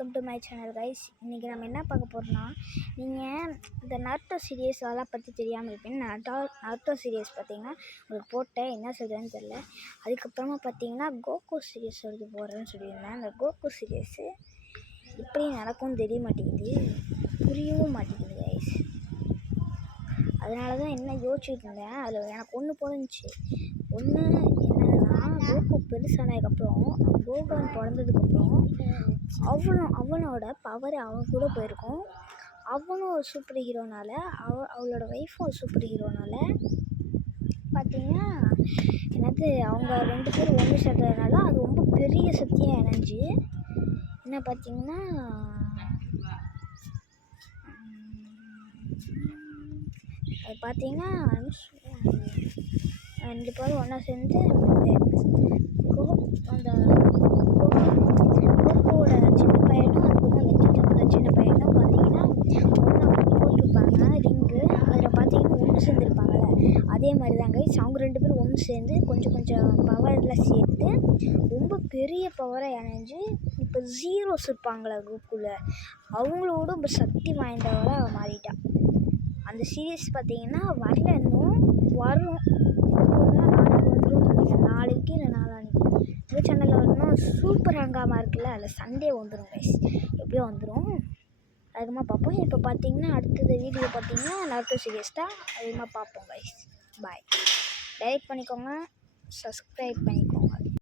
Welcome to my channel guys. இன்றைக்கி நம்ம என்ன பார்க்க போகிறோம்னா, நீங்கள் இந்த நருட்டோ சீரியஸ் அதெல்லாம் பற்றி தெரியாமல் இருப்பீங்க. நருட்டோ சீரியஸ் பார்த்தீங்கன்னா உங்களுக்கு போட்டேன், என்ன சொல்கிறேன்னு தெரில. அதுக்கப்புறமா பார்த்தீங்கன்னா கோகு சீரியஸ் வருது போடுறேன்னு சொல்லியிருந்தேன். அந்த கோகு சீரியஸு எப்படி நடக்கும்னு தெரிய மாட்டேங்குது, புரியவும் மாட்டேங்குது கைஸ். அதனால தான் என்ன யோசிச்சுட்டு இருந்தேன். அதில் எனக்கு ஒன்று புரிஞ்சிச்சு. ஒன்று என்னதுன்னா, கோகு பெருசானதுக்கப்புறம் கோகுன் பிறந்ததுக்கப்புறம் அவனோட பவர் அவன் கூட போயிருக்கும். அவனும் ஒரு சூப்பர் ஹீரோனால், அவளோட ஒய்ஃபும் ஒரு சூப்பர் ஹீரோனால் பார்த்திங்கன்னா அவங்க 2 பேரும் ஒன்று சேர்ந்ததுனால அது ரொம்ப பெரிய சக்தியாக இணைஞ்சு என்ன பார்த்திங்கன்னா அது பார்த்திங்கன்னா 2 பேரும் ஒன்றா சேர்ந்து அந்த கோகுவோட சின்ன பையனும் அதுக்கப்புறம் வெஜிடபிளோட சின்ன பையனும் பார்த்திங்கன்னா ஒன்றா போட்டிருப்பாங்க ரிங்கு. அதில் பார்த்திங்கன்னா ஒன்று சேர்ந்துருப்பாங்கள்ல, அதே மாதிரி தாங்க அவங்க 2 பேரும் ஒன்று சேர்ந்து கொஞ்சம் பவரில் சேர்த்து ரொம்ப பெரிய பவராக இணைஞ்சு இப்போ ஜீரோஸ் இருப்பாங்களே கோகுவில், அவங்களோட ரொம்ப சக்தி வாய்ந்தவராக மாறிட்டான். அந்த சீரியஸ் பார்த்திங்கன்னா வரல, இன்னும் வரும், நாளைக்கு இல்லை நாளான்னைக்கு இந்த சேனலில் வரணும்னா சூப்பர் ஹங்காமா இருக்குல்ல, அதில் சண்டே வந்துடும் கைஸ், எப்படியோ வந்துடும். அதிகமாக பார்ப்போம். இப்போ பார்த்தீங்கன்னா அடுத்தது வீடியோ பார்த்தீங்கன்னா நருட்டோ சீரியஸ் தான் அதிகமாக பார்ப்போம் கைஸ். பாய். லைக் பண்ணிக்கோங்க, சப்ஸ்கிரைப் பண்ணிக்கோங்க.